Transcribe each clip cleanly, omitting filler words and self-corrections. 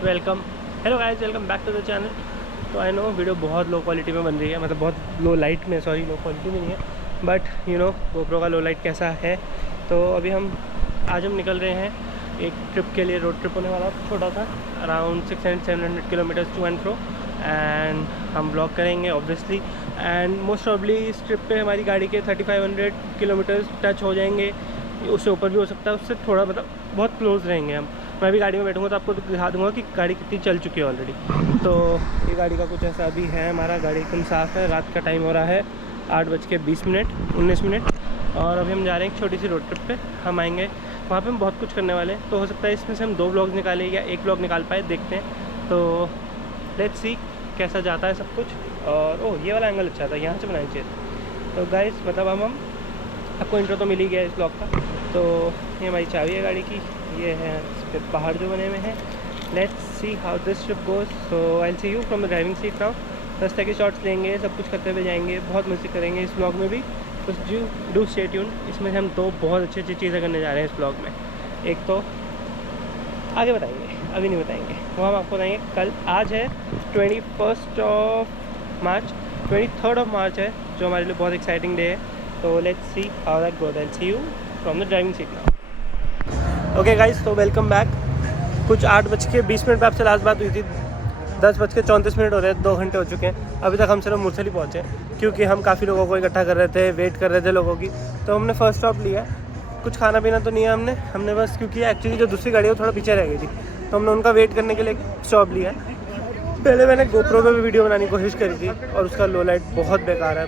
Welcome back to the channel. तो I no video बहुत low quality में बन रही है, मतलब बहुत लो लाइट में, सॉरी लो क्वालिटी में नहीं है, बट यू नो गोप्रो का लो लाइट कैसा है। तो अभी आज हम निकल रहे हैं एक ट्रिप के लिए। रोड ट्रिप होने वाला छोटा सा, around 600-700 kilometres to and fro, and हम ब्लॉग करेंगे ऑब्वियसली। एंड मोस्ट प्रॉब्ली इस ट्रिप पे हमारी गाड़ी के 3500 किलोमीटर्स टच हो जाएंगे, उससे ऊपर भी हो सकता है, उससे थोड़ा मतलब बहुत क्लोज रहेंगे हम। मैं भी गाड़ी में बैठूंगा तो आपको दिखा दूंगा कि गाड़ी कितनी चल चुकी है ऑलरेडी। तो ये गाड़ी का कुछ ऐसा अभी है। हमारा गाड़ी एकदम साफ़ है। रात का टाइम हो रहा है 8:20 और अभी हम जा रहे हैं एक छोटी सी रोड ट्रिप पे। हम आएंगे वहाँ पे, हम बहुत कुछ करने वाले हैं। तो हो सकता है इसमें से हम 2 ब्लॉग्स निकालें या 1 ब्लॉग निकाल पाए, देखते हैं। तो लेट्स सी कैसा जाता है सब कुछ। और ओह, ये वाला एंगल अच्छा था, यहाँ से बनाना चाहिए। तो गाइस मतलब हम आपको इंट्रो तो मिल ही गया इस ब्लॉग का। तो ये हमारी चाबी है गाड़ी की, ये है इस पर पहाड़ जो बने हुए हैं। Let's see how this trip goes. So I will see you from the driving seat now. रास्ते के शॉट्स लेंगे, सब कुछ करते हुए जाएंगे, बहुत मस्ती करेंगे इस ब्लॉग में भी। तो डू स्टे ट्यून। इसमें हम 2 बहुत अच्छी चीज़ें करने जा रहे हैं इस ब्लॉग में। एक तो आगे बताएंगे, अभी नहीं बताएंगे, वो हम आपको बताएंगे कल। आज है 21 मार्च, 23 मार्च है, जो हमारे लिए बहुत एक्साइटिंग डे है। तो let's see how that goes. I will see you from the driving seat now. Okay guys, तो वेलकम बैक। कुछ 8:20 पे आपसे लास्ट बात हुई थी। 10:34 हो रहे हैं, 2 घंटे हो चुके हैं। अभी तक हम सिर्फ मुरसली पहुँचे, क्योंकि हम काफ़ी लोगों को इकट्ठा कर रहे थे, वेट कर रहे थे लोगों की। तो हमने फर्स्ट स्टॉप लिया। कुछ खाना पीना तो नहीं है हमने बस, क्योंकि एक्चुअली जो दूसरी गाड़ी है वो थोड़ा पीछे रह गई थी, तो हमने उनका वेट करने के लिए एक स्टॉप लिया। पहले मैंने गोप्रो पे भी वीडियो बनाने की कोशिश करी थी और उसका लो लाइट बहुत बेकार है।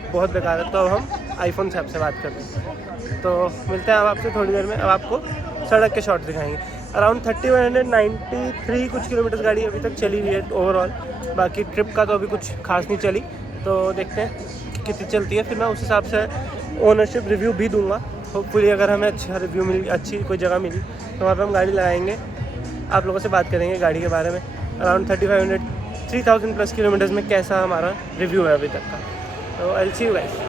तो अब हम आईफोन से आपसे बात करते हैं। तो मिलते हैं अब आपसे थोड़ी देर में। अब आपको सड़क के शॉट दिखाएंगे। अराउंड 3193 कुछ किलोमीटर गाड़ी अभी तक चली हुई है ओवरऑल। बाकी ट्रिप का तो अभी कुछ खास नहीं चली, तो देखते हैं कितनी चलती है, फिर मैं उस हिसाब से ओनरशिप रिव्यू भी दूंगा। होपफुली अगर हमें अच्छा रिव्यू मिली, अच्छी कोई जगह मिली, तो वहाँ पर हम गाड़ी लगाएंगे, आप लोगों से बात करेंगे गाड़ी के बारे में। अराउंड 3000 प्लस किलोमीटर्स में कैसा हमारा रिव्यू है अभी तक का। तो आई will see you guys.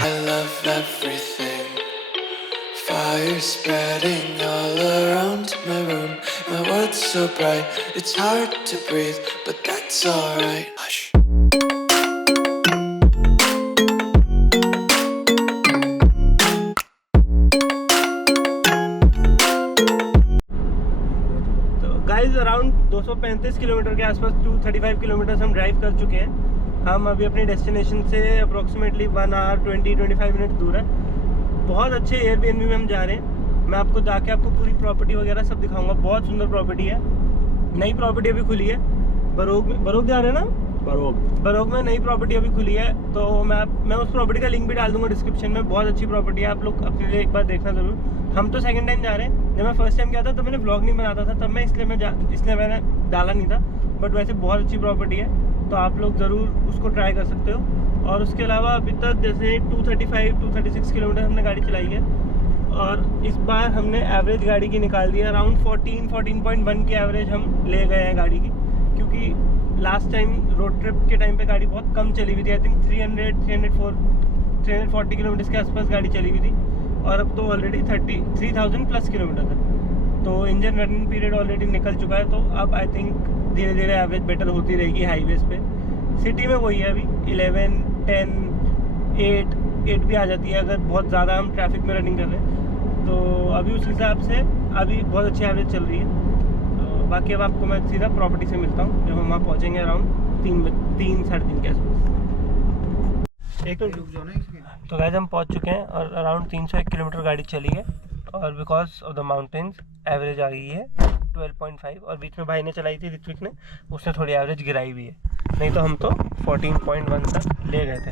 I love everything. Fire spreading all around my room. My world's so bright, it's hard to breathe, but that's alright. Hush. तो गाइस अराउंड 235 किलोमीटर के आसपास, 235 किलोमीटर हम ड्राइव कर चुके हैं। हम अभी अपने डेस्टिनेशन से अप्रोक्सीमेटली 1 आवर 20-25 मिनट दूर है। बहुत अच्छे एयरबीएनबी में हम जा रहे हैं। मैं आपको जाके आपको पूरी प्रॉपर्टी वगैरह सब दिखाऊंगा। बहुत सुंदर प्रॉपर्टी है, नई प्रॉपर्टी अभी खुली है बरोग जा रहे हैं ना, बरोग में नई प्रॉपर्टी अभी खुली है। तो मैं उस प्रॉपर्टी का लिंक भी डाल दूंगा डिस्क्रिप्शन में। बहुत अच्छी प्रॉपर्टी है, आप लोग अपने लिए एक बार देखना ज़रूर। हम तो सेकंड टाइम जा रहे हैं। जब मैं फर्स्ट टाइम गया था तो मैंने व्लॉग नहीं बनाता था, तब मैं इसलिए मैंने डाला नहीं था। बट वैसे बहुत अच्छी प्रॉपर्टी है, तो आप लोग ज़रूर उसको ट्राई कर सकते हो। और उसके अलावा अभी तक जैसे 236 किलोमीटर हमने गाड़ी चलाई है, और इस बार हमने एवरेज गाड़ी की निकाल दी है। अराउंड 14.1 की एवरेज हम ले गए हैं गाड़ी की, क्योंकि लास्ट टाइम रोड ट्रिप के टाइम पे गाड़ी बहुत कम चली हुई थी। आई थिंक 340 किलोमीटर के आसपास गाड़ी चली हुई थी, और अब तो ऑलरेडी 3000 प्लस किलोमीटर है। तो इंजन रनिंग पीरियड ऑलरेडी निकल चुका है। तो अब आई थिंक धीरे धीरे एवरेज बेटर होती रहेगी हाईवेज़ पे। सिटी में वही है, अभी 11, 10, 8 भी आ जाती है अगर बहुत ज़्यादा हम ट्रैफिक में रनिंग कर रहे हैं। तो अभी उस हिसाब से अभी बहुत अच्छी एवरेज चल रही है। तो बाकी अब आपको मैं सीधा प्रॉपर्टी से मिलता हूँ जब हम वहाँ पहुँचेंगे अराउंड 3-3:30 के आसपास। एक तो गाइस हम पहुँच चुके हैं और अराउंड 301 किलोमीटर गाड़ी चली है, और because of the mountains average आ गई है 12.5। और बीच में भाई ने चलाई थी, ऋत्विक ने, उसने थोड़ी एवरेज गिराई भी है, नहीं तो हम तो 14.1 तक ले गए थे।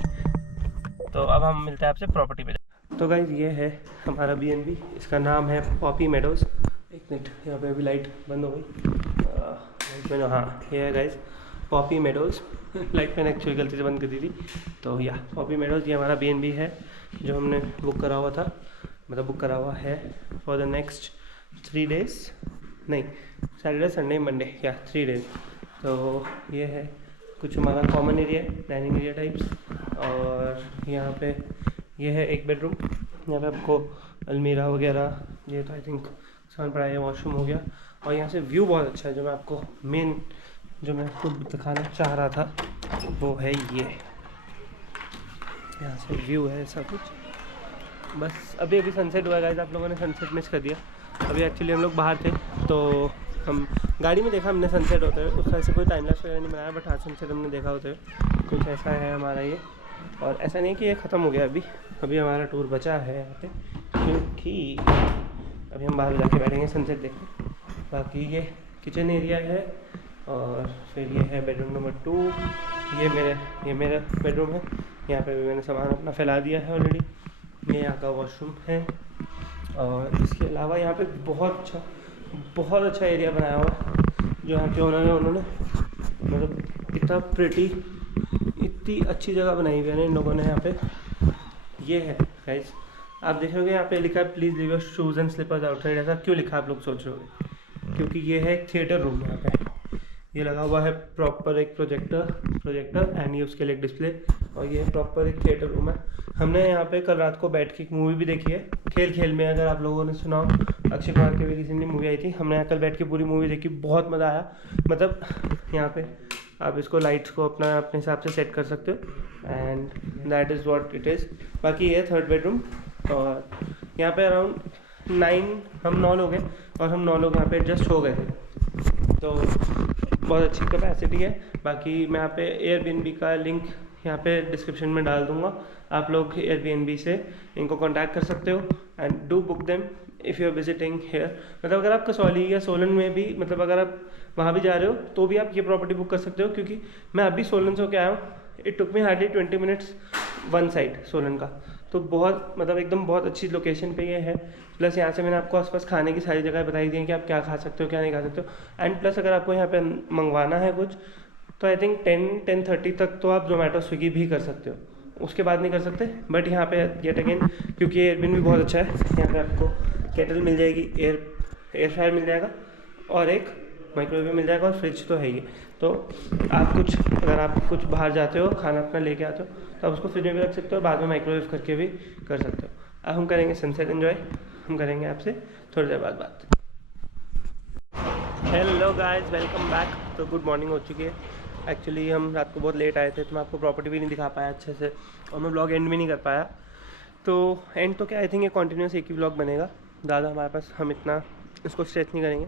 तो अब हम मिलते हैं आपसे प्रॉपर्टी पे। तो गाइज ये है हमारा बीएनबी, इसका नाम है पॉपी मेडोज़। एक मिनट, यहाँ पे अभी लाइट बंद हो गई। लाइट मैंने, हाँ ये है गाइज पॉपी मेडोज़। लाइट मैंने एक्चुअली गलती से बंद कर दी थी। तो या पॉपी मेडोज़, ये हमारा बीएनबी है जो हमने बुक करा हुआ था, मतलब बुक करा हुआ है फॉर द नेक्स्ट 3 डेज़, नहीं सैटरडे संडे मंडे, या 3 डेज़। तो ये है कुछ हमारा कॉमन एरिया है, डाइनिंग एरिया टाइप्स। और यहाँ पे ये है एक बेडरूम, यहाँ पे आपको अलमीरा वगैरह, ये तो आई थिंक सामान पड़ा है, वॉशरूम हो गया। और यहाँ से व्यू बहुत अच्छा है, जो मैं आपको मेन जो मैं आपको दिखाना चाह रहा था वो है ये, यहाँ से व्यू है ऐसा कुछ। बस अभी सनसेट हुआ गाइस, आप लोगों ने सनसेट मिस कर दिया। अभी एक्चुअली हम लोग बाहर थे तो हम गाड़ी में देखा हमने सनसेट होते हुए, उसका ऐसे कोई टाइम लैप्स वगैरह नहीं बनाया, बट हाँ सनसेट हमने देखा होते हुए। कुछ ऐसा है हमारा ये, और ऐसा नहीं कि ये ख़त्म हो गया, अभी हमारा टूर बचा है यहाँ पे, क्योंकि अभी हम बाहर जाके बैठेंगे सनसेट देखने। बाकी ये किचन एरिया है, और फिर ये है बेडरूम नंबर 2। ये मेरा बेडरूम है, यहाँ पे भी मैंने सामान अपना फैला दिया है ऑलरेडी। ये यहाँ का वॉशरूम है, और इसके अलावा यहाँ पे बहुत अच्छा एरिया बनाया हुआ है, जो यहाँ के उन्होंने मतलब इतनी अच्छी जगह बनाई हुई है ना इन लोगों ने यहाँ पे। ये है गाइस, आप देख रहे होगे यहाँ पे लिखा है please leave your shoes and slippers outside. ऐसा क्यों लिखा आप लोग सोच रहे होगे, क्योंकि ये है एक थिएटर रूम। यहाँ पे ये लगा हुआ है प्रॉपर एक प्रोजेक्टर एंड ये उसके लिए एक डिस्प्ले, और ये प्रॉपर एक थिएटर रूम है। हमने यहाँ पे कल रात को बैठ के एक मूवी भी देखी है, खेल में, अगर आप लोगों ने सुना हो, अक्षय कुमार की भी रिसेंटली मूवी आई थी। हमने यहाँ कल बैठ के पूरी मूवी देखी, बहुत मज़ा आया। मतलब यहाँ पे आप इसको लाइट्स को अपने हिसाब से सेट कर सकते हो, and that is what it is. बाकी ये 3rd बेडरूम, और यहाँ पे अराउंड हम 9 लोग हैं, और हम 9 लोग यहाँ पे एडजस्ट हो गए थे, तो बहुत अच्छी कैपेसिटी है। बाकी मैं यहाँ पे एयरबीएनबी का लिंक यहाँ पे डिस्क्रिप्शन में डाल दूँगा, आप लोग एयरबीएनबी से इनको कांटेक्ट कर सकते हो, and do book them if you are visiting here. मतलब अगर आप कसौली या सोलन में भी, मतलब अगर आप वहाँ भी जा रहे हो तो भी आप ये प्रॉपर्टी बुक कर सकते हो, क्योंकि मैं अभी सोलन से होकर आया हूँ, it took me hardly 20 minutes one side Solan का। तो बहुत मतलब एकदम बहुत अच्छी लोकेशन पे ये है। प्लस यहाँ से मैंने आपको आसपास खाने की सारी जगह बताई दी हैं कि आप क्या खा सकते हो क्या नहीं खा सकते हो। एंड प्लस अगर आपको यहाँ पे मंगवाना है कुछ, तो आई थिंक 10-10:30 तक तो आप जोमेटो स्विगी भी कर सकते हो, उसके बाद नहीं कर सकते। बट यहाँ पे गेट अगेन, क्योंकि एयरबिन भी बहुत अच्छा है, यहाँ पे आपको केटल मिल जाएगी, एयर फ्रायर मिल जाएगा, और एक माइक्रोवेव मिल जाएगा, और फ्रिज तो है ही। तो अगर आप कुछ बाहर जाते हो, खाना अपना लेके आते हो, तो आप उसको फ्रिज में भी रख सकते हो, बाद में माइक्रोवेव करके भी कर सकते हो। अब हम करेंगे सनसेट एंजॉय, हम करेंगे आपसे थोड़ी देर बाद बात। Hello guys, welcome back. तो गुड मॉर्निंग हो चुकी है। एक्चुअली हम रात को बहुत लेट आए थे, तो मैं आपको प्रॉपर्टी भी नहीं दिखा पाया अच्छे से, और मैं ब्लॉग एंड भी नहीं कर पाया। तो एंड तो क्या, आई थिंक ये कॉन्टीन्यूस एक ही ब्लॉग बनेगा, ज़्यादा हमारे पास हम इतना इसको स्ट्रेच नहीं करेंगे।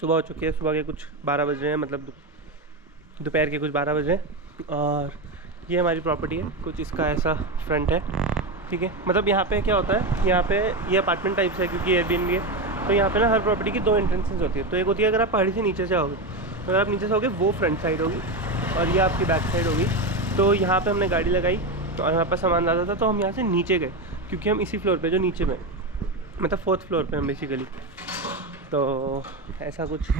सुबह हो चुकी है, सुबह के कुछ 12 बज रहे हैं, मतलब दोपहर के कुछ 12 बज रहे हैं। और ये हमारी प्रॉपर्टी है, कुछ इसका ऐसा फ्रंट है, ठीक है। मतलब यहाँ पे क्या होता है, यहाँ पे ये अपार्टमेंट टाइप से है, क्योंकि एयरबीएनबी है, तो यहाँ पे ना हर प्रॉपर्टी की 2 एंट्रेंसेस होती है। तो एक होती है अगर आप पहाड़ी से नीचे से आओगे, तो अगर आप नीचे से आओगे वो फ्रंट साइड होगी, और ये आपकी बैक साइड होगी। तो यहाँ पे हमने गाड़ी लगाई, तो यहाँ पर सामान ज़्यादा था, तो हम यहाँ से नीचे गए, क्योंकि हम इसी फ्लोर पे, जो नीचे में, मतलब 4th फ्लोर पे हम बेसिकली। तो ऐसा कुछ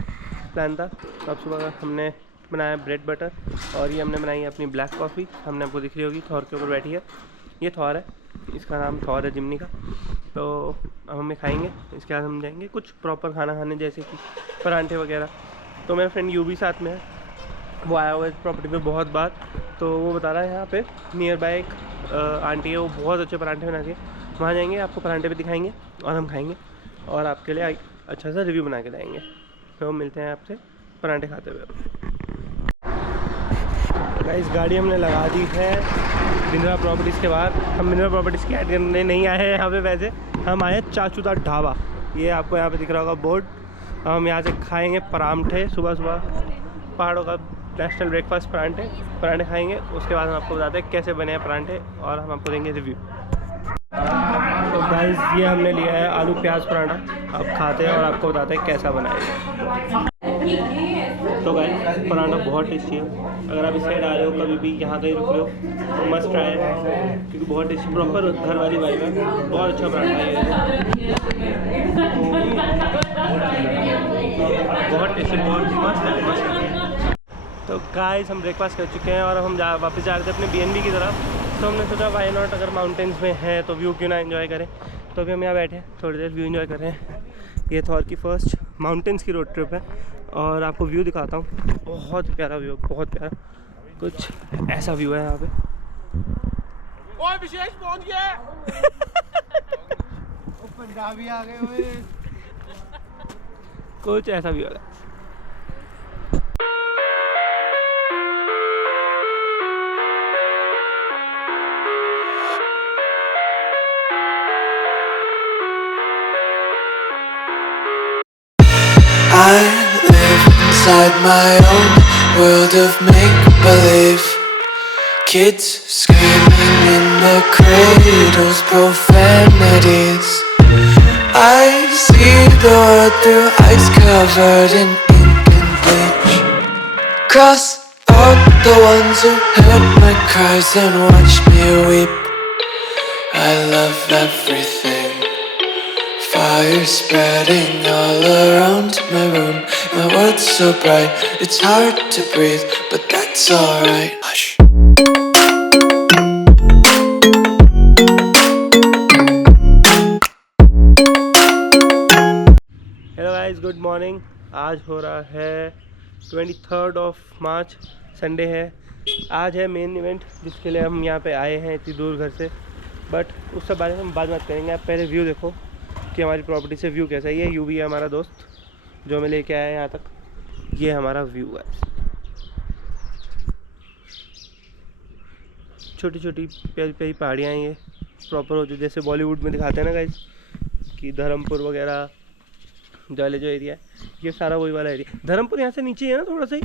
प्लान था। तो अब सुबह हमने बनाया ब्रेड बटर, और ये हमने बनाई है अपनी ब्लैक कॉफ़ी, हमने आपको दिख रही होगी, थॉर के ऊपर बैठी है। ये थॉर है, इसका नाम थॉर है जिमनी का। तो अब हमें खाएंगे, इसके बाद हम जाएंगे कुछ प्रॉपर खाना खाने, जैसे कि परांठे वगैरह। तो मेरा फ्रेंड यू भी साथ में है, वो आया हुआ है इस प्रॉपर्टी पे बहुत बार, तो वो बता रहा है यहाँ पे नियर बाय एक आंटी है, वो बहुत अच्छे परांठे बनाती है। वहाँ जाएंगे, आपको परांठे भी दिखाएंगे, और हम खाएंगे, और आपके लिए अच्छा सा रिव्यू बना के लाएंगे। तो मिलते हैं आपसे परांठे खाते हुए। गाइस, गाड़ी हमने लगा दी है मिनरा प्रॉपर्टीज़ के बाहर। हम मिनरा प्रॉपर्टीज़ की ऐड करने नहीं आए हैं यहाँ पे, वैसे हम आए हैं चाचू दा ढाबा। ये आपको यहाँ पे दिख रहा होगा बोर्ड। हम यहाँ से खाएंगे परांठे, सुबह सुबह पहाड़ों का नेशनल ब्रेकफास्ट परांठे खाएंगे। उसके बाद हम आपको बताते हैं कैसे बने हैं परांठे, और हम आपको देंगे रिव्यू। तो गाइस, ये हमने लिया है आलू प्याज पराठा, अब खाते हैं और आपको बताते हैं कैसा बनाएगा। तो गाइस, पराठा बहुत टेस्टी है। अगर आप इस साइड आ रहे हो, कभी भी यहाँ कहीं रुक रहे हो, तो मस्ट ट्राई है, क्योंकि बहुत टेस्टी, प्रॉपर घर वाली वाइब है। बहुत अच्छा पराठा है, बहुत टेस्टी, बहुत मस्त है। तो गाइस, हम ब्रेकफास्ट कर चुके हैं, और हम वापस जा रहे थे अपने BNB की तरफ। तो हमने सोचा वाई नॉट, अगर माउंटेन्स में है तो व्यू क्यों ना एंजॉय करें। तो अभी हम यहाँ बैठे हैं, थोड़ी देर व्यू एंजॉय कर रहे हैं। ये थॉर की फर्स्ट माउंटेन्स की रोड ट्रिप है, और आपको व्यू दिखाता हूँ। बहुत प्यारा व्यू, बहुत प्यारा। कुछ ऐसा व्यू है यहाँ पे। ओए विशेष पहुंच गया। पंजाबी आ गए हुए। कुछ ऐसा व्यू है। I live inside my own world of make-believe. Kids screaming in the cradles, profanities. I see the world through ice covered in ink and bleach. Cross out the ones who heard my cries and watched me weep. I love everything. Fire spreading all around my room. My world's so bright, it's hard to breathe, but that's alright. Hush. Hello guys, good morning. आज हो रहा है 23rd of March, Sunday है। आज है main event जिसके लिए हम यहाँ पे आए हैं इतनी दूर घर से, बट उस सब बारे में हम बाद में बात करेंगे। आप पहले व्यू देखो कि हमारी प्रॉपर्टी से व्यू कैसा है। ये यूवी है हमारा दोस्त जो हमें लेके आया है यहाँ तक। ये हमारा व्यू है। छोटी छोटी प्यारी प्यारी पहाड़ियाँ हैं। ये प्रॉपर हो जो जैसे बॉलीवुड में दिखाते हैं ना गाइस, कि धर्मपुर वगैरह वाले जो एरिया है, ये सारा वही वाला एरिया। धर्मपुर यहाँ से नीचे है ना, थोड़ा सा ही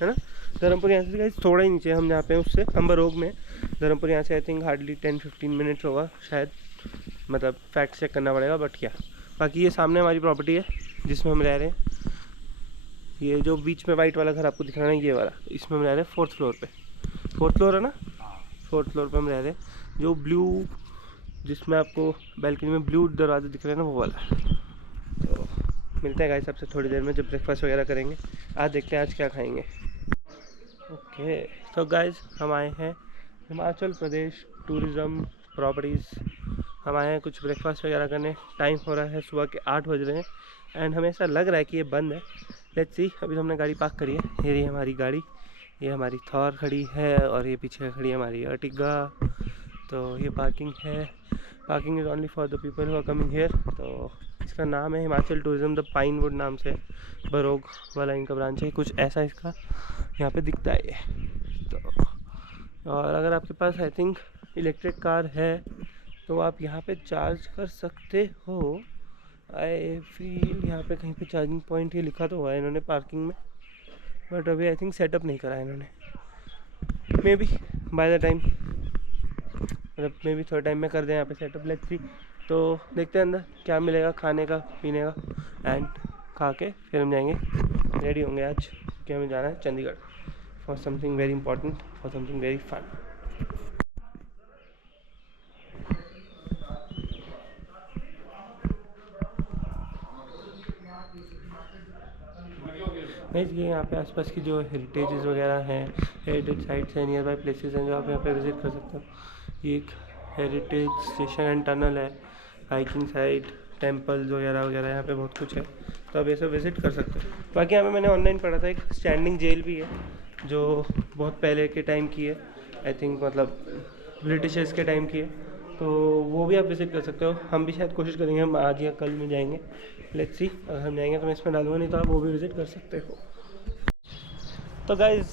है ना। धर्मपुर यहाँ से गाइस थोड़ा ही नीचे है। हम जहाँ पे हैं उससे अंबरोग में। धर्मपुर यहाँ से आई थिंक हार्डली 10-15 मिनट्स होगा शायद, मतलब फैक्ट चेक करना पड़ेगा, बट क्या। बाकी ये सामने हमारी प्रॉपर्टी है जिसमें हम रह रहे हैं। ये जो बीच में वाइट वाला घर आपको दिख रहा है, ये वाला, इसमें हम रह रहे हैं 4th फ्लोर पे। 4th फ्लोर है ना, 4th फ्लोर पे हम रह रहे हैं। जो ब्लू, जिसमें आपको बैल्कनी में ब्लू दरवाजे दिख रहे हैं ना, वो वाला। तो मिलते हैं गाइस सबसे थोड़ी देर में, जब ब्रेकफास्ट वगैरह करेंगे। आज देखते हैं आज क्या खाएंगे। ओके, तो गाइस हम आए हैं हिमाचल प्रदेश टूरिज़्म प्रॉपर्टीज़। हम आए हैं कुछ ब्रेकफास्ट वगैरह करने। टाइम हो रहा है सुबह के 8 बज रहे हैं एंड हमें ऐसा लग रहा है कि ये बंद है। Let's see. अभी तो हमने गाड़ी पार्क करी है। ये रही हमारी गाड़ी, ये हमारी थॉर खड़ी है और ये पीछे खड़ी है हमारी अर्टिगा। तो ये पार्किंग है। Parking is only for the people who are coming here. तो इसका नाम है हिमाचल टूरिज़्म द पाइनवुड नाम से, बरोग वाला इनका ब्रांच है। कुछ ऐसा इसका यहाँ पे दिखता है ये। तो और अगर आपके पास आई थिंक इलेक्ट्रिक कार है तो आप यहाँ पे चार्ज कर सकते हो। आई फील यहाँ पे कहीं पे चार्जिंग पॉइंट ये लिखा तो हुआ है इन्होंने पार्किंग में, बट अभी आई थिंक सेटअप नहीं करा है इन्होंने। May be bye the time, मतलब मे बी थोड़े टाइम में कर दें यहाँ पे सेटअप। Let's see. तो देखते हैं अंदर क्या मिलेगा खाने का पीने का, एंड खा के फिर हम जाएंगे, रेडी होंगे आज कि हमें जाना है Chandigarh for something very important, for something very fun. नहीं, ये यहाँ पे आसपास की जो हेरिटेजेस वगैरह हैं, हेरिटेज साइट्स हैं, नियर बाई प्लेसेस हैं जो आप यहाँ पे विज़िट कर सकते हो। ये एक हेरिटेज स्टेशन एंड टनल है, हाइकिंग साइट, टेम्पल्स वगैरह वगैरह, यहाँ पे बहुत कुछ है। तो आप ये सब विज़िट कर सकते हो। बाकी यहाँ पे मैंने ऑनलाइन पढ़ा था एक स्टैंडिंग जेल भी है जो बहुत पहले के टाइम की है, आई थिंक मतलब ब्रिटिशर्स के टाइम की है। तो वो भी आप विज़िट कर सकते हो। हम भी शायद कोशिश करेंगे, हम आज या कल में जाएंगे। लेट्स सी, अगर हम जाएंगे तो मैं इसमें डालूंगा, नहीं तो आप वो भी विज़िट कर सकते हो। तो guys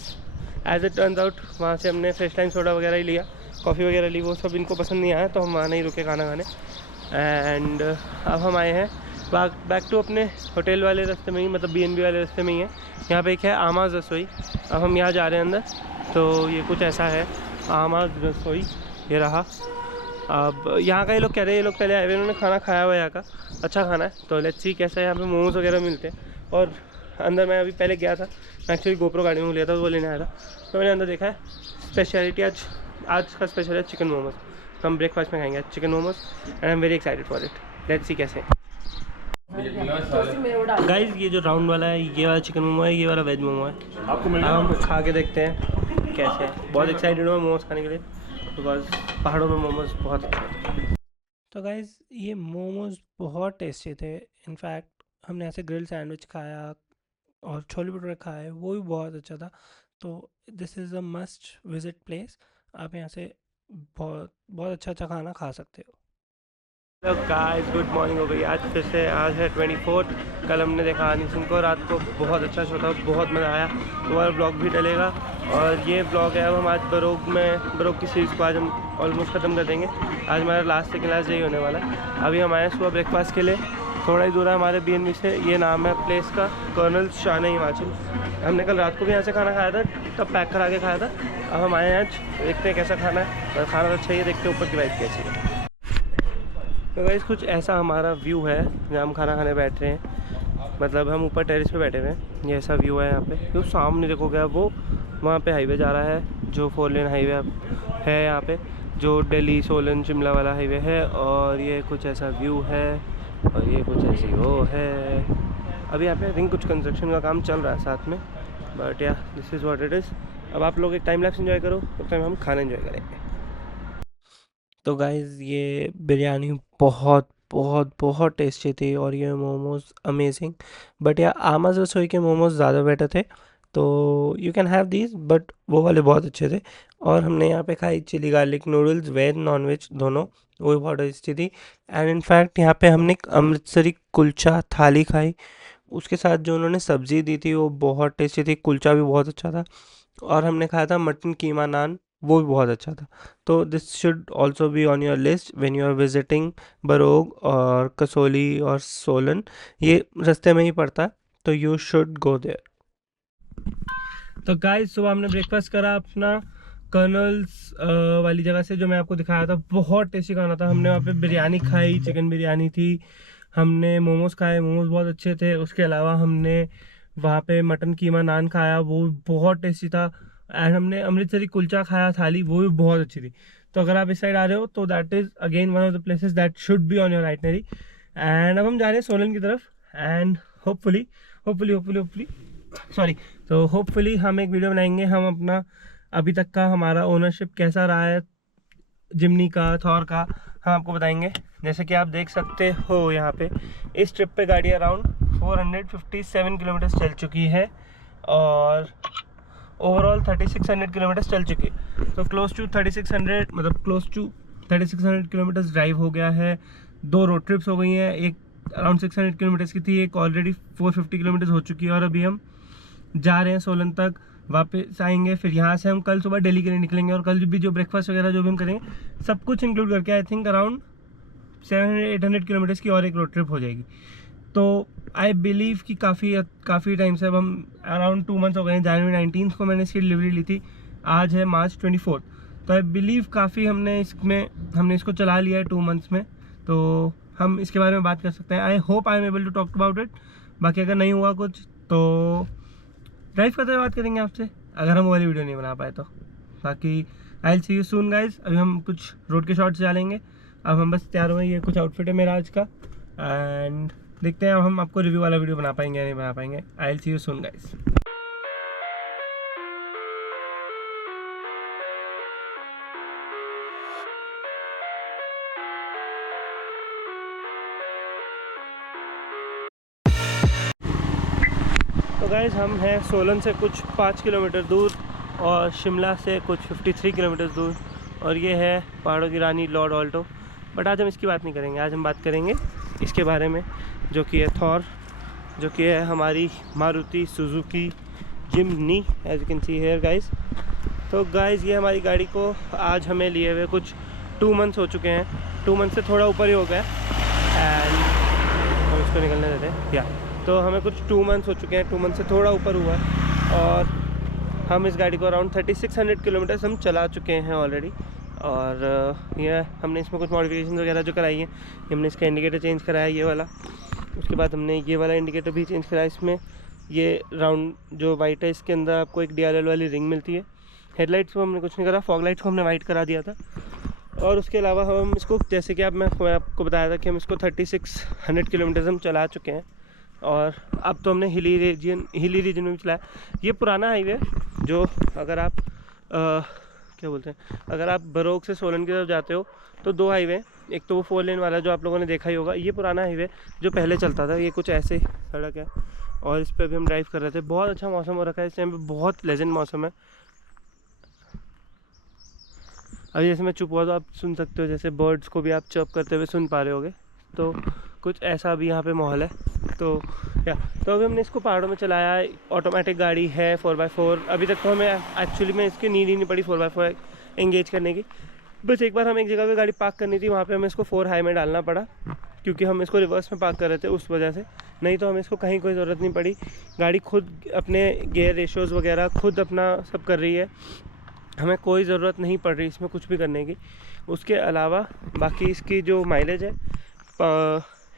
as it turns out वहाँ से हमने फ्रेश टाइम सोडा वगैरह ही लिया, कॉफ़ी वगैरह ली। वो सब इनको पसंद नहीं आया तो हम वहाँ नहीं रुके खाना खाने। एंड अब हम आए हैं बैक टू अपने होटल वाले रास्ते में ही, मतलब BNB वाले रास्ते में ही है। यहाँ पे एक है आमाज़ रसोई। अब हम यहाँ जा रहे हैं अंदर। तो ये कुछ ऐसा है आमाज़ रसोई, ये रहा। अब यहाँ का ये लोग कह रहे हैं, ये लोग पहले आए हुए, इन्होंने खाना खाया हुआ है यहाँ का, अच्छा खाना है। तो लेट्स सी कैसा है। यहाँ पे मोमोज़ वगैरह मिलते हैं। और अंदर मैं अभी पहले गया था, मैं एक्चुअली गोप्रो गाड़ी में लिया था, वो लेने आया था। तो मैंने अंदर देखा है स्पेशलिटी आज का स्पेशल है चिकन मोमोज़। तो हम ब्रेकफास्ट में खाएंगे chicken momos and I am very excited for it. Let's see कैसे। गाइस ये जो राउंड वाला है ये वाला चिकन मोमो है, ये वाला वेज मोमो है। अब हम खा के देखते हैं कैसे है। बहुत एक्साइटेड हूँ मैं मोमोज़ खाने के लिए, बिकॉज पहाड़ों में मोमोज़ बहुत अच्छे हैं। तो गाइज़ ये मोमोज़ बहुत टेस्टी थे। इनफैक्ट हमने ऐसे ग्रिल सैंडविच खाया और छोले भटूरे खाए, वो भी बहुत अच्छा था। तो this is a must visit place. आप यहाँ से बहुत बहुत अच्छा खाना खा सकते हो। हेलो गाइस, गुड मॉर्निंग हो गई। आज फिर से आज है 24। कल हमने देखा हनी सिंह को, रात को बहुत अच्छा शो था, बहुत मज़ा आया। तुम्हारा ब्लॉग भी डलेगा और ये ब्लॉग है। अब हम आज बरोग की सीरीज़ को आज हम ऑलमोस्ट ख़त्म कर देंगे। आज हमारा लास्ट सेकंड लास्ट यही होने वाला है। अभी हम आए सुबह ब्रेकफास्ट के लिए, थोड़ा ही दूर है हमारे BNB से। ये नाम है प्लेस का, कर्नल शान हिमाचल। हमने कल रात को भी यहाँ से खाना खाया था, तब पैक करा के खाया था। अब हम आए हैं आज, देखते हैं कैसा खाना है। और खाना तो अच्छा ही है, देखते हैं ऊपर की वाइब कैसी है। तो गाइस कुछ ऐसा हमारा व्यू है जहाँ हम खाना खाने बैठ रहे हैं। मतलब हम ऊपर टेरेस पे बैठे हुए हैं। ये ऐसा व्यू है यहाँ पे। जो सामने देखोगे वो वहाँ पे हाईवे जा रहा है, जो 4 लेन हाईवे है यहाँ पे, जो दिल्ली सोलन शिमला वाला हाईवे है। और ये कुछ ऐसा व्यू है और ये कुछ ऐसी वो है। अभी यहाँ पे आई थिंक कुछ कंस्ट्रक्शन का काम चल रहा है साथ में, बट या this is what it is. अब आप लोग एक टाइम लैप्स एंजॉय करो, उस टाइम हम खाना एंजॉय करेंगे। तो गाइज़ ये बिरयानी बहुत बहुत बहुत टेस्टी थी और ये मोमोज़ अमेजिंग। बट या आमाज़ रसोई के मोमोज़ ज़्यादा बेटर थे, तो you can have these, but वो वाले बहुत अच्छे थे। और हमने यहाँ पे खाई chilli garlic noodles, veg non veg दोनों, वो भी बहुत टेस्टी थी। एंड इनफैक्ट यहाँ पे हमने एक अमृतसरी कुलचा थाली खाई, उसके साथ जो उन्होंने सब्ज़ी दी थी वो बहुत टेस्टी थी, कुलचा भी बहुत अच्छा था। और हमने खाया था मटन कीमा नान, वो भी बहुत अच्छा था। तो this should also be on your list when you are visiting Barog और कसोली और सोलन। ये रास्ते में ही पड़ता है, तो यू शुड गो देयर। तो गाइस सुबह हमने ब्रेकफास्ट करा अपना कर्नल्स वाली जगह से, जो मैं आपको दिखाया था। बहुत टेस्टी खाना था। हमने वहाँ पे बिरयानी खाई, चिकन बिरयानी थी। हमने मोमोज़ खाए, मोमोज़ बहुत अच्छे थे। उसके अलावा हमने वहाँ पे मटन कीमा नान खाया, वो भी बहुत टेस्टी था। एंड हमने अमृतसरी कुलचा खाया थाली, वो भी बहुत अच्छी थी। तो अगर आप इस साइड आ रहे हो तो that is again one of the places that should be on your itinerary. And अब हम जा रहे हैं सोलन की तरफ। एंड होपफुली तो होपफुली हम एक वीडियो बनाएंगे। हम अपना अभी तक का हमारा ओनरशिप कैसा रहा है जिमनी का, थॉर का, हम आपको बताएंगे। जैसे कि आप देख सकते हो यहाँ पे इस ट्रिप पे गाड़ी अराउंड 457 किलोमीटर चल चुकी है और ओवरऑल 3600 किलोमीटर चल चुकी है। तो क्लोज टू 3600 किलोमीटर ड्राइव हो गया है। 2 रोड ट्रिप्स हो गई हैं, एक अराउंड 600 किलोमीटर्स की थी, एक ऑलरेडी 450 किलोमीटर्स हो चुकी है। और अभी हम जा रहे हैं सोलन तक, वापस आएंगे। फिर यहाँ से हम कल सुबह दिल्ली के लिए निकलेंगे और कल भी जो ब्रेकफास्ट वगैरह जो भी हम करेंगे सब कुछ इंक्लूड करके आई थिंक अराउंड 700-800 किलोमीटर्स की और एक रोड ट्रिप हो जाएगी। तो आई बिलीव कि काफ़ी टाइम से, अब हम अराउंड 2 मंथ्स हो गए हैं। जनवरी 19 को मैंने इसकी डिलीवरी ली थी, आज है मार्च 24। तो आई बिलीव काफ़ी हमने इसको चला लिया है 2 मंथ्स में। तो हम इसके बारे में बात कर सकते हैं। I hope I am able to talk about it. बाकी अगर नहीं हुआ कुछ तो ड्राइव करते हुए बात करेंगे आपसे, अगर हम वो वाली वीडियो नहीं बना पाए तो। बाकी आई will see you soon guys. अभी हम कुछ रोड के शॉट्स डालेंगे। अब हम बस तैयार हुए, ये कुछ आउटफिट है मेरा आज का। एंड देखते हैं अब हम आपको रिव्यू वाला वीडियो बना पाएंगे या नहीं बना पाएंगे। आई will see you soon guys. तो गाइज हम हैं सोलन से कुछ 5 किलोमीटर दूर और शिमला से कुछ 53 किलोमीटर दूर, और ये है पहाड़ों की रानी लॉर्ड ऑल्टो। बट आज हम इसकी बात नहीं करेंगे, आज हम बात करेंगे इसके बारे में, जो कि है थॉर, जो कि है हमारी Maruti Suzuki Jimny, as you can see here guys. तो गाइज ये हमारी गाड़ी को आज हमें लिए हुए कुछ 2 मंथ्स हो चुके हैं। 2 मंथ से थोड़ा ऊपर ही हो गया। एंड हम इसको निकलने देते हैं या। तो हमें कुछ 2 मंथ्स हो चुके हैं, 2 मंथ से थोड़ा ऊपर हुआ है। और हम इस गाड़ी को अराउंड 3600 किलोमीटर्स हम चला चुके हैं ऑलरेडी। और ये हमने इसमें कुछ मॉडिफिकेशन वगैरह जो कराई हैं। हमने इसका इंडिकेटर चेंज कराया ये वाला, उसके बाद हमने ये वाला इंडिकेटर भी चेंज कराया। इसमें ये राउंड जो वाइट है, इसके अंदर आपको एक DRL वाली रिंग मिलती है। हेडलाइट्स को हमने कुछ नहीं करा, फॉग लाइट्स को हमने वाइट करा दिया था। और उसके अलावा हम इसको, जैसे कि मैं आपको बताया था कि हम इसको 3600 किलोमीटर्स हम चला चुके हैं। और अब तो हमने हिली रीजन में भी चलाया। ये पुराना हाईवे, जो अगर आप क्या बोलते हैं, अगर आप बरोग से सोलन की तरफ जाते हो तो 2 हाईवे, एक तो वो 4 लेन वाला जो आप लोगों ने देखा ही होगा, ये पुराना हाईवे जो पहले चलता था। ये कुछ ऐसे सड़क है और इस पर भी हम ड्राइव कर रहे थे। बहुत अच्छा मौसम हो रखा है इस टाइम पे, बहुत प्लेजेंट मौसम है। अभी जैसे मैं चुप हुआ तो आप सुन सकते हो, जैसे बर्ड्स को भी आप चर्प करते हुए सुन पा रहे होगे, तो कुछ ऐसा भी यहाँ पे माहौल है। तो अभी हमने इसको पहाड़ों में चलाया, ऑटोमेटिक गाड़ी है 4x4। अभी तक तो हमें एक्चुअली में इसकी नीड ही नहीं पड़ी 4x4 एंगेज करने की। बस एक बार हम एक जगह पे गाड़ी पार्क करनी थी, वहाँ पे हमें इसको 4 हाई में डालना पड़ा, क्योंकि हम इसको रिवर्स में पार्क कर रहे थे उस वजह से। नहीं तो हमें इसको कहीं कोई ज़रूरत नहीं पड़ी। गाड़ी खुद अपने गियर रेशियोज़ वगैरह खुद अपना सब कर रही है, हमें कोई ज़रूरत नहीं पड़ रही इसमें कुछ भी करने की। उसके अलावा बाकी इसकी जो माइलेज है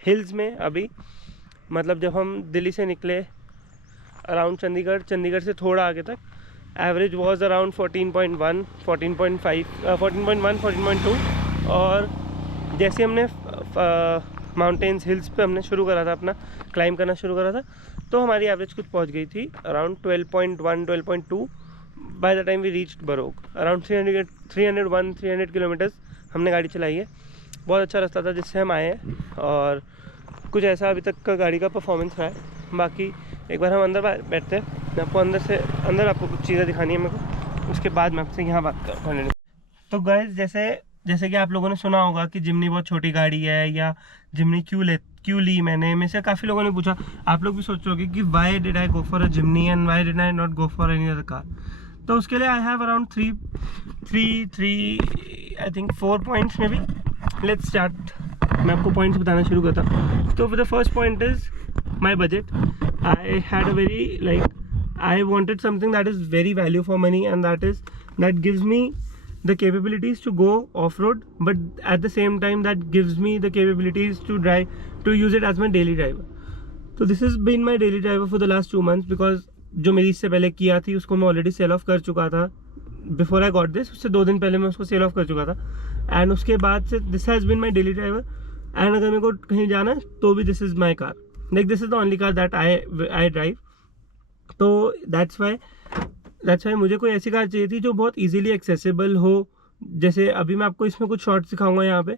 हिल्स में, अभी मतलब जब हम दिल्ली से निकले अराउंड चंडीगढ़ से थोड़ा आगे तक, एवरेज वाज अराउंड 14.1, 14.5, 14.1, 14.2। और जैसे हमने माउंटेन्स हिल्स पे हमने शुरू करा था, अपना क्लाइंब करना शुरू करा था, तो हमारी एवरेज कुछ पहुंच गई थी around 12.1, 12.2 by the time we reached Barog. Around 300 kilometres हमने गाड़ी चलाई है। बहुत अच्छा रास्ता था जिससे हम आए हैं, और कुछ ऐसा अभी तक का गाड़ी का परफॉर्मेंस रहा है। बाकी एक बार हम अंदर बैठते हैं, मैं आपको अंदर आपको कुछ चीज़ें दिखानी है मेरे को, उसके बाद मैं आपसे यहाँ बात करूँ। तो गाइस, जैसे कि आप लोगों ने सुना होगा कि जिमनी बहुत छोटी गाड़ी है, या जिमनी क्यों ली मैंने, में से काफ़ी लोगों ने पूछा। आप लोग भी सोच रहे होगे कि why did I go for a Jimny and why did I not go for any other car. तो उसके लिए आई हैव अराउंड 4 पॉइंट्स में भी। Let's start. मैं आपको पॉइंट्स बताना शुरू करता हूँ। तो the first point is my budget. I had a very I wanted something that is very value for money, and that gives me the capabilities to go off-road, but at the same time that gives me the capabilities to use it as my daily driver. So this has been my daily driver for the last 2 months, because जो मेरी इससे पहले किया थी उसको मैं already cell of कर चुका था। बिफोर आई गॉट दिस, उससे 2 दिन पहले मैं उसको सेल ऑफ कर चुका था, एंड उसके बाद से this has been my daily driver. And अगर मेरे को कहीं जाना है तो भी this is my car, like this is the only car that I drive. तो दैट्स वाई मुझे कोई ऐसी कार चाहिए थी जो बहुत इजीली एक्सेसिबल हो। जैसे अभी मैं आपको इसमें कुछ शॉर्ट्स दिखाऊंगा। यहाँ पे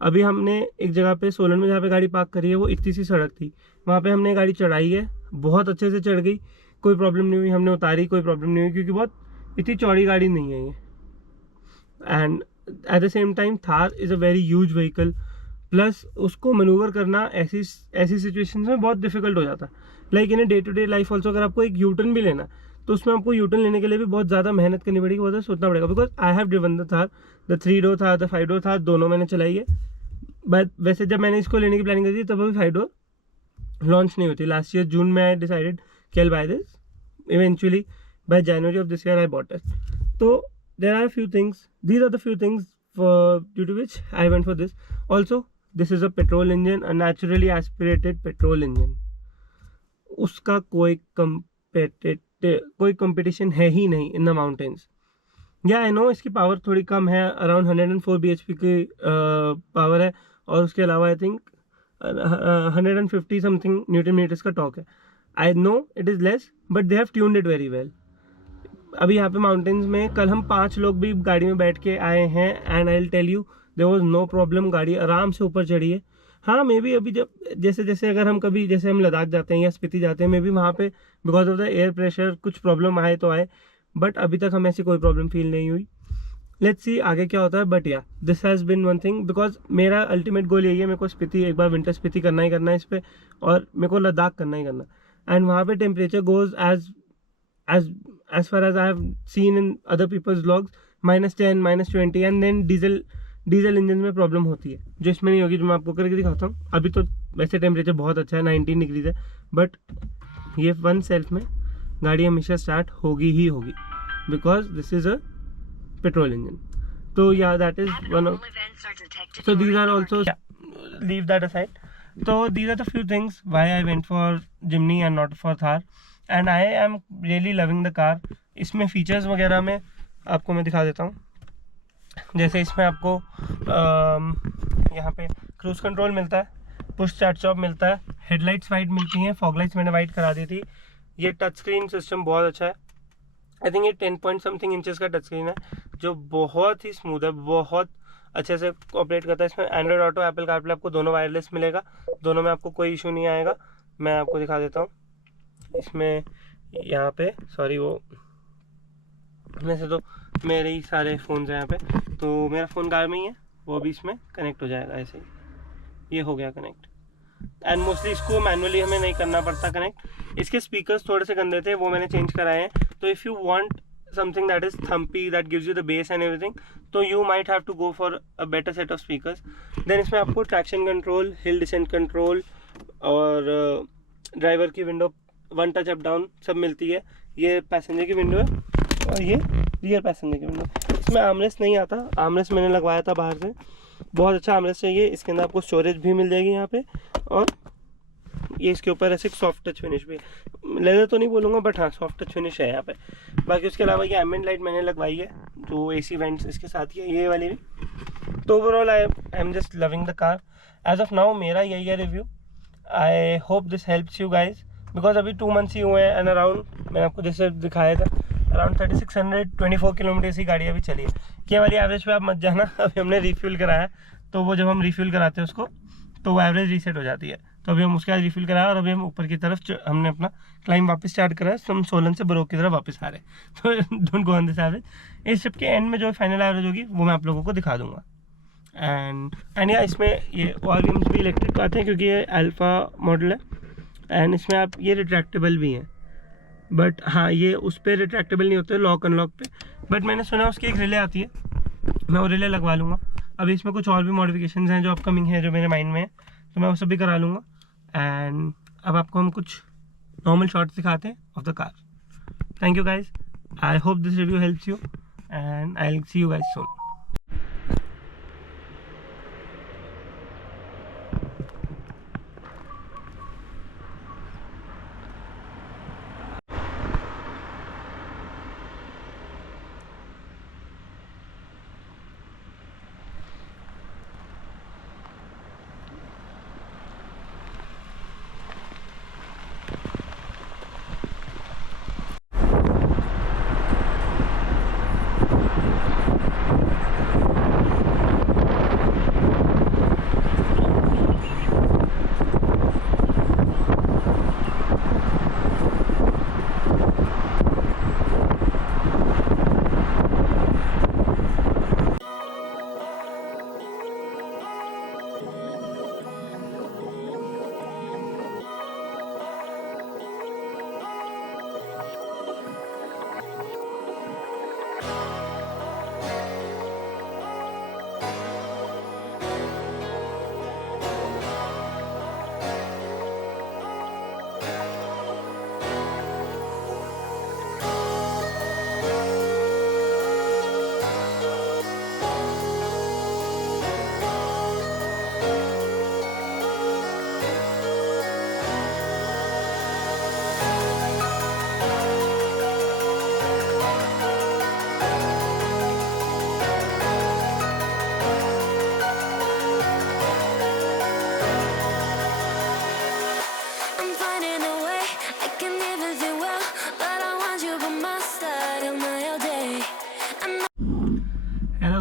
अभी हमने एक जगह पे सोलन में जहाँ पे गाड़ी पार्क करी है, वो इतनी सी सड़क थी, वहाँ पे हमने गाड़ी चढ़ाई है, बहुत अच्छे से चढ़ गई, कोई प्रॉब्लम नहीं हुई। हमने उतारी, कोई प्रॉब्लम नहीं हुई, क्योंकि बहुत इतनी चौड़ी गाड़ी नहीं है ये। And at the same time Thar is a very huge vehicle, plus उसको मैनूवर करना ऐसी सिचुएशंस में बहुत डिफिकल्ट हो जाता है। Like in day to day life also, अगर आपको एक यूटर्न भी लेना तो उसमें आपको यूटर्न लेने के लिए भी बहुत ज़्यादा मेहनत करनी पड़ेगी, बहुत ज़्यादा सोचना पड़ेगा। Because I have driven the Thar, the 3 door था, द 5 डोर था, दोनों मैंने चलाई है। बट वैसे जब मैंने इसको लेने की प्लानिंग करी थी तब अभी 5 डोर लॉन्च नहीं होती। लास्ट ईयर जून में आई डिसाइडेड कि I by this, eventually by January of this year I bought it. तो there are few things, these are the few things due to which I went for this. Also this is a petrol engine, a naturally aspirated petrol engine. उसका कोई competition है ही नहीं in the mountains. या I know इसकी power थोड़ी कम है, around 104 bhp की power है, और उसके अलावा I think 150 something newton metres का टॉर्क है। I know it is less, but they have tuned it very well. अभी यहाँ पे माउंटेन्स में कल हम 5 लोग भी गाड़ी में बैठ के आए हैं, and I will tell you there was no problem, गाड़ी आराम से ऊपर चढ़ी है। हाँ, मे बी अभी जब जैसे अगर हम कभी जैसे हम लद्दाख जाते हैं या स्पीति जाते हैं, मे बी वहाँ पे because of the air pressure कुछ प्रॉब्लम आए तो आए, बट अभी तक हमें ऐसी कोई प्रॉब्लम फील नहीं हुई। लेट्स सी आगे क्या होता है। बट या this has been one thing, because मेरा अल्टीमेट गोल यही है, मेरे को स्पीति एक बार विंटर स्पीति करना ही करना है इस पर, और मेरे को लद्दाख करना ही करना। एंड वहाँ पे temperature goes as far as I have seen in other people's vlogs, -10, -20, and then diesel engine में प्रॉब्लम होती है, जो इसमें नहीं होगी, जो मैं आपको करके दिखाता हूँ। अभी तो वैसे टेम्परेचर बहुत अच्छा है, 19 डिग्रीज है, बट ये वन सेल्फ में गाड़ी हमेशा स्टार्ट होगी ही होगी, because this is a petrol engine. तो या that is one of, so these are also, leave that aside. So these are the few things why I went for Jimny and not for Thar, and I am really loving the car. इसमें features वगैरह में आपको मैं दिखा देता हूँ। जैसे इसमें आपको यहाँ पे क्रूज कंट्रोल मिलता है, पुश स्टार्ट स्टॉप मिलता है, हेडलाइट्स वाइट मिलती हैं, फॉग लाइट्स मैंने वाइट करा दी थी। ये टच स्क्रीन सिस्टम बहुत अच्छा है। आई थिंक ये 10 पॉइंट समथिंग इंचेस का टच स्क्रीन है, जो बहुत ही स्मूथ है, बहुत अच्छे से ऑपरेट करता है। इसमें एंड्रॉयड ऑटो, एप्पल कारप्ले आपको दोनों वायरलेस मिलेगा, दोनों में आपको कोई इशू नहीं आएगा। मैं आपको दिखा देता हूँ। इसमें यहाँ पे सॉरी वो वैसे तो मेरे ही सारे फ़ोन्स हैं यहाँ पे, तो मेरा फ़ोन कार में ही है, वो भी इसमें कनेक्ट हो जाएगा ऐसे ही। ये हो गया कनेक्ट। एंड मोस्टली इसको मैनुअली हमें नहीं करना पड़ता कनेक्ट। इसके स्पीकर्स थोड़े से गंदे थे, वो मैंने चेंज कराए हैं। तो if you want something that is thumpy, that gives you the bass and everything, तो you might have to go for a better set of speakers. Then इसमें आपको traction control, hill descent control और driver की window one touch up down सब मिलती है। ये passenger की विंडो है और ये रियर पैसेंजर की विंडो। इसमें आर्मरेस्ट नहीं आता, आर्मरेस्ट मैंने लगवाया था बाहर से, बहुत अच्छा आर्मरेस्ट चाहिए। इसके अंदर आपको स्टोरेज भी मिल जाएगी यहाँ पे, और ये इसके ऊपर ऐसे सॉफ्ट टच फिनिश भी, लेदर तो नहीं बोलूँगा बट हाँ सॉफ्ट टच फिनिश है यहाँ पे। बाकी उसके अलावा ये एम्बिएंट लाइट मैंने लगवाई है, जो एसी वेंट्स इसके साथ ही है, ये वाली भी। तो overall I am just loving the car as of now. मेरा यही है review. I hope this helps you guys, because अभी 2 मंथ्स ही हुए हैं एंड अराउंड मैंने आपको जैसे दिखाया था अराउंड 3624 किलोमीटर की गाड़ी अभी चली है। ये वाली एवरेज पे आप मत जाना, अभी हमने रिफ्यूल कराया, तो वो जब हम रिफ्यूल कराते हैं उसको तो वो एवरेज रीसेट हो जाती है। तो अभी हम उसके बाद रिफिल कराया और अभी हम ऊपर की तरफ हमने अपना क्लाइंब वापस स्टार्ट करा है। हम सोलन से बरोक की तरफ वापस आ रहे हैं, तो don't go on this average. इस ट्रिप के एंड में जो फाइनल एवरेज होगी वो मैं आप लोगों को दिखा दूंगा। एंड या इसमें ये वॉल्यूम्स भी इलेक्ट्रिक आते हैं क्योंकि ये अल्फ़ा मॉडल है, एंड इसमें आप ये रिट्रैक्टेबल भी हैं, बट हाँ ये उस पर रिट्रैक्टेबल नहीं होते लॉक अनलॉक पे। बट मैंने सुना उसकी एक रिले आती है, मैं वो रिले लगवा लूँगा। अभी इसमें कुछ और भी मॉडिफिकेशंस हैं जो अपकमिंग है, जो मेरे माइंड में है, तो मैं वो सब भी करा लूँगा। एंड अब आपको हम कुछ नॉर्मल शॉट्स दिखाते हैं of the car. Thank you guys, I hope this review helps you and I will see you guys soon.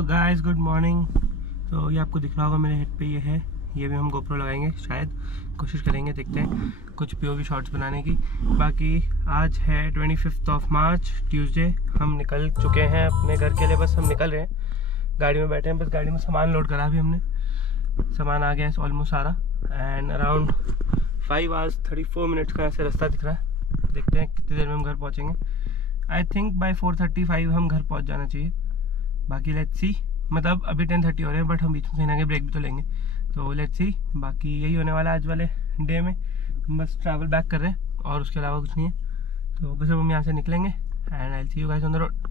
Guys good morning. तो ये आपको दिख रहा होगा मेरे हेड पे ये है, ये भी हम गोप्रो लगाएंगे, शायद कोशिश करेंगे, देखते हैं कुछ POV शॉट्स बनाने की। बाकी आज है 25 मार्च ट्यूसडे, हम निकल चुके हैं अपने घर के लिए, बस हम निकल रहे हैं, गाड़ी में बैठे हैं, बस गाड़ी में सामान लोड करा भी हमने, सामान आ गया है ऑलमोस्ट सारा। एंड अराउंड 5 hours 34 minutes का ऐसे रास्ता दिख रहा है, देखते हैं कितनी देर में हम घर पहुँचेंगे। आई थिंक बाय 4:35 हम घर पहुँच जाना चाहिए। बाकी लेट्स सी, मतलब अभी 10:30 हो रहे हैं, बट हम बीच में कहीं ना कहीं ब्रेक भी तो लेंगे, तो लेट्स सी। बाकी यही होने वाला है आज वाले डे में, हम बस ट्रैवल बैक कर रहे हैं और उसके अलावा कुछ नहीं है। तो बस अब हम यहाँ से निकलेंगे and I will see you guys on the road.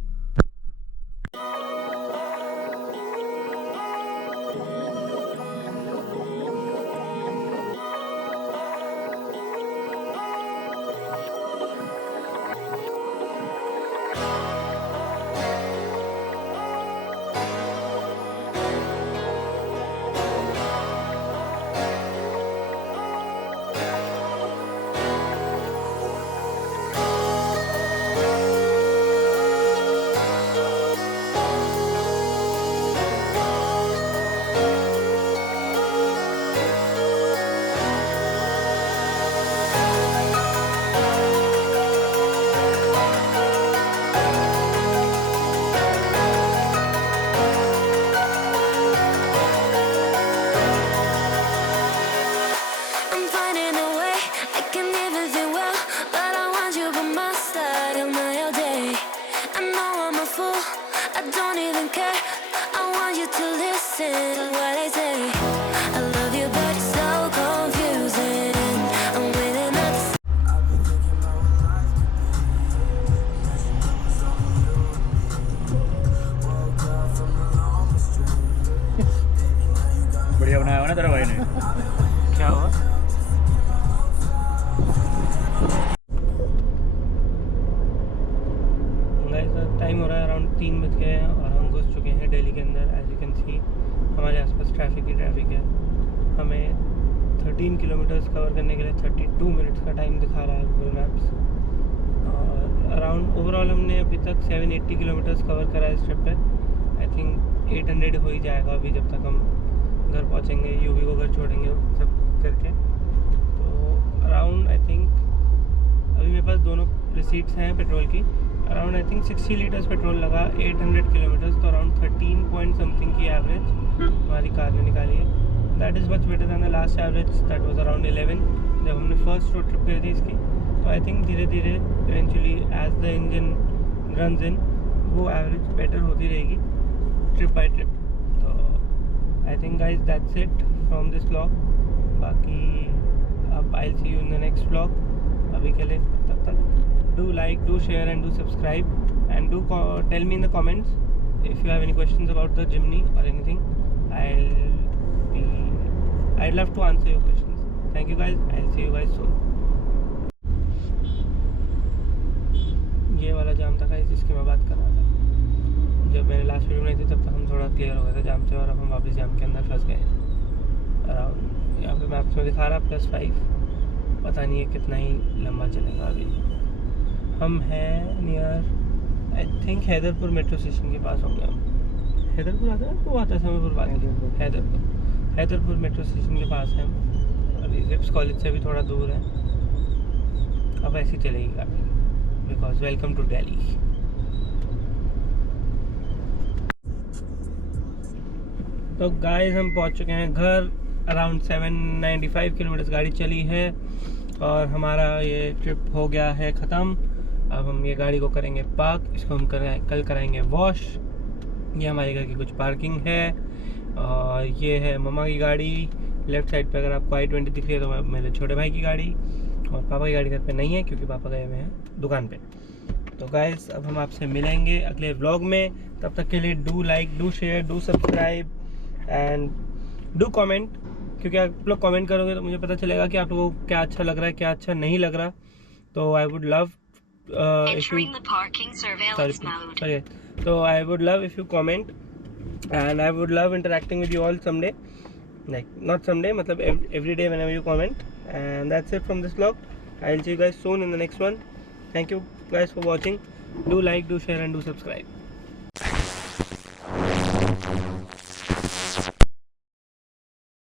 बनाया हुआ ना तेरा भाई ने। क्या हुआ? टाइम हो रहा है अराउंड 3 बज गए हैं और हम घुस चुके हैं दिल्ली के अंदर। एज यू कैन सी हमारे आसपास ट्रैफिक ही ट्रैफिक है। हमें 13 किलोमीटर्स कवर करने के लिए 32 मिनट्स का टाइम दिखा रहा है गूगल मैप्स। और अराउंड ओवरऑल हमने अभी तक 780 किलोमीटर्स कवर करा है इस ट्रिप पे। आई थिंक 800 हो ही जाएगा अभी, जब तक हम घर पहुंचेंगे, यूवी को घर छोड़ेंगे सब करके। तो अराउंड आई थिंक अभी मेरे पास दोनों रिसीट्स हैं पेट्रोल की। Around I think 60 litres petrol लगा 800 किलोमीटर्स, तो अराउंड 13 पॉइंट समथिंग की एवरेज हमारी कार ने निकाली है। That is much better than the last average that was around 11 जब हमने फर्स्ट रोड ट्रिप करी थी इसकी। तो आई थिंक धीरे धीरे eventually as the engine runs in वो एवरेज बेटर होती रहेगी ट्रिप बाय ट्रिप। तो I think guys that's it from this vlog. बाकी अब I will see you in the next vlog. अभी के लिए तब तक do like, do share and do subscribe, and do tell me in the comments if you have any questions about the Jimny or anything. I'd love to answer your questions. Thank you guys. I'll see you guys soon. ये वाला जाम था guys जिसकी मैं बात कर रहा था। जब मैंने लास्ट वीडियो बनाई थी तब तक हम थोड़ा क्लियर हो गए थे जाम से, और अब हम वापस जाम के अंदर फंस गए हैं। अराउंड यहाँ पे मैप्स में दिखा रहा +5, पता नहीं है कितना ही लंबा चलेगा। अभी हम हैं near I think Haiderpur metro station के पास होंगे हम। हैदरपुर आता है वो आता है समयपुर बात। हैदरपुर मेट्रो स्टेशन के पास हैं हम। अभी रिप्स कॉलेज से भी थोड़ा दूर है। अब ऐसी चलेगी गाड़ी बिकॉज वेलकम टू दिल्ली। तो गाइस हम पहुंच चुके हैं घर। अराउंड 795 किलोमीटर्स गाड़ी चली है और हमारा ये ट्रिप हो गया है ख़त्म। अब हम ये गाड़ी को करेंगे पार्क, इसको हम कल कराएंगे वॉश। ये हमारे घर की कुछ पार्किंग है और ये है मम्मा की गाड़ी। लेफ़्ट साइड पे अगर आपको i20 दिख रही है तो मेरे छोटे भाई की गाड़ी, और पापा की गाड़ी घर पे नहीं है क्योंकि पापा गए हुए हैं दुकान पे। तो गाइस अब हम आपसे मिलेंगे अगले व्लॉग में। तब तक के लिए do like, do share, do subscribe and do comment, क्योंकि आप लोग कमेंट करोगे तो मुझे पता चलेगा कि आप लोगों को क्या अच्छा लग रहा है, क्या अच्छा नहीं लग रहा। तो I would love So I would love if you comment, and I would love interacting with you all someday, like not someday, matlab every day whenever you comment. And that's it from this vlog. I'll see you guys soon in the next one. Thank you guys for watching. Do like, do share and do subscribe.